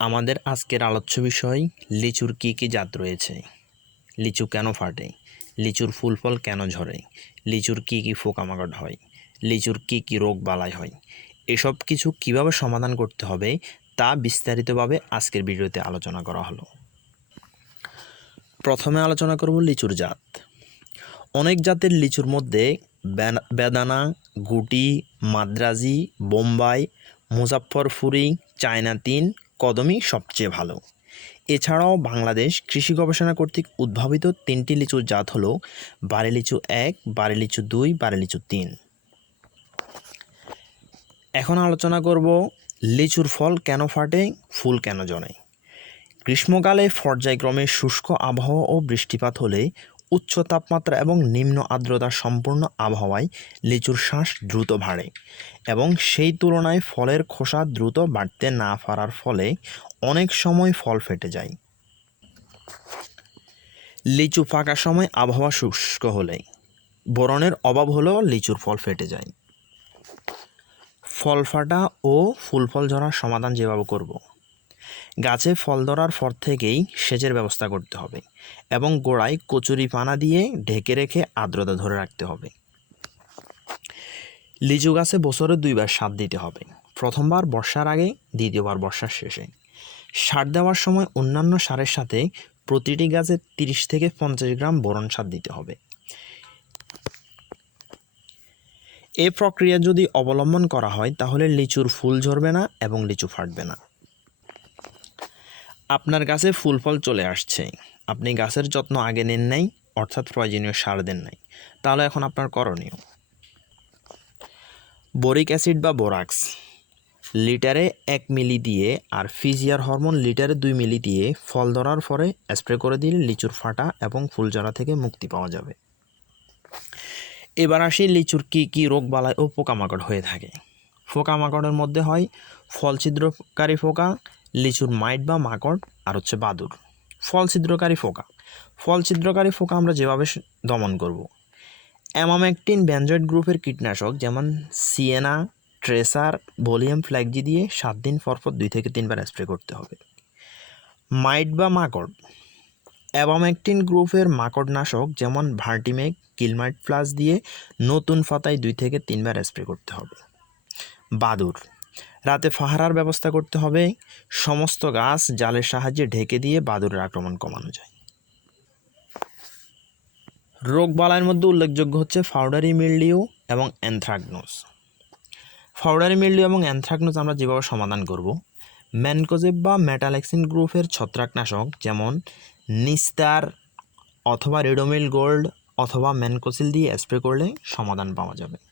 আমাদের আজকের আলোচ্য বিষয়, লিচুর কী কী জাত রয়েছে? লিচু কেন ফাটে? লিচুর ফুল ফল কেন ঝরে? লিচুর কী কী পোকামাকড় হয়? লিচুর কী কী রোগ বালাই হয়? এসব কিছু কীভাবে সমাধান করতে হবে, তা বিস্তারিতভাবে আজকের ভিডিওতে আলোচনা করা হলো। প্রথমে আলোচনা করব লিচুর জাত। অনেক জাতের লিচুর মধ্যে বেদানা, গুটি, মাদ্রাজি, বোম্বাই, মুজাফফরপুরি চায়না তিন কদমই সবচেয়ে ভালো। এছাড়াও বাংলাদেশ কৃষি গবেষণা কর্তৃক উদ্ভাবিত তিনটি লিচুর জাত হল বারে লিচু এক, বারে লিচু দুই, বারে লিচু তিন। এখন আলোচনা করব লিচুর ফল কেন ফাটে, ফুল কেন জনে গ্রীষ্মকালে পর্যায়ক্রমে শুষ্ক আবহাওয়া ও বৃষ্টিপাত হলে উচ্চ তাপমাত্রা এবং নিম্ন আর্দ্রতা সম্পূর্ণ আবহাওয়ায় লিচুর শ্বাস দ্রুত বাড়ে এবং সেই তুলনায় ফলের খোসা দ্রুত বাড়তে না পারার ফলে অনেক সময় ফল ফেটে যায়। লিচু পাকার সময় আবহাওয়া শুষ্ক হলে বরণের অভাব হলেও লিচুর ফল ফেটে যায়। ফল ফাটা ও ফুল ফল ঝরার সমাধান যেভাবে করব গাছে ফল ধরার পর থেকেই সেচের ব্যবস্থা করতে হবে এবং গোড়ায় কচুরি পানা দিয়ে ঢেকে রেখে আর্দ্রতা ধরে রাখতে হবে। লিচু গাছে বছরে দুইবার সার দিতে হবে। প্রথমবার বর্ষার আগে, দ্বিতীয়বার বর্ষার শেষে। সার দেওয়ার সময় অন্যান্য সারের সাথে প্রতিটি গাছে তিরিশ থেকে পঞ্চাশ গ্রাম বোরন সার দিতে হবে। এ প্রক্রিয়া যদি অবলম্বন করা হয়, তাহলে লিচুর ফুল ঝরবে না এবং লিচু ফাটবে না। আপনার গাছে ফুল ফল চলে আসছে। আপনি গাছের যত্ন আগে নেন নাই, অর্থাৎ প্রয়োজনীয় সার দেন নাই। তাহলে এখন আপনার করণীয়। বোরিক অ্যাসিড বা বোরাক্স। লিটারে এক মিলি দিয়ে আর ফিজিয়ার হরমোন লিটারে দুই মিলি দিয়ে ফল ধরার পরে স্প্রে করে দিলে লিচুর ফাটা এবং ফুল ঝরা থেকে মুক্তি পাওয়া যাবে। এবার আসি লিচুর কী কী রোগ বালাই ও পোকামাকড় হয়ে থাকে। পোকামাকড়ের মধ্যে হয় ফল ছিদ্রকারী পোকা লিচুর মাইট বা মাকড়, আর হচ্ছে বাদুর। ফল ছিদ্রকারী পোকা ফল ছিদ্রকারী পোকা আমরা যেভাবে দমন করব। অ্যামামেকটিন ব্যানজয়েড গ্রুপের কীটনাশক যেমন সিয়েনা ট্রেসার ভলিউম ফ্ল্যাগজি দিয়ে সাত দিন পর পর দুই থেকে তিনবার স্প্রে করতে হবে। মাইট বা মাকড়। অ্যাবামেকটিন গ্রুপের মাকড়নাশক যেমন ভার্টিমেক কিলমাইট প্লাস দিয়ে নতুন পাতায় দুই থেকে তিনবার স্প্রে করতে হবে। বাদুর। রাতে ফাহারার ব্যবস্থা করতে হবে। সমস্ত গাছ জালের সাহায্যে ঢেকে দিয়ে বাদুরের আক্রমণ কমানো যায়। রোগ বালাইয়ের মধ্যে উল্লেখযোগ্য হচ্ছে ফাউডারি মিল্ডিউ এবং অ্যানথ্রাকনোস ফাউডারি মিল্ডিউ এবং অ্যানথ্রাকনোস আমরা যেভাবে সমাধান করব, ম্যানকোজেব বা মেটালেক্সিন গ্রুপের ছত্রাকনাশক যেমন নিস্তার অথবা রেডোমিল গোল্ড অথবা ম্যানকোসিল দিয়ে স্প্রে করলে সমাধান পাওয়া যাবে।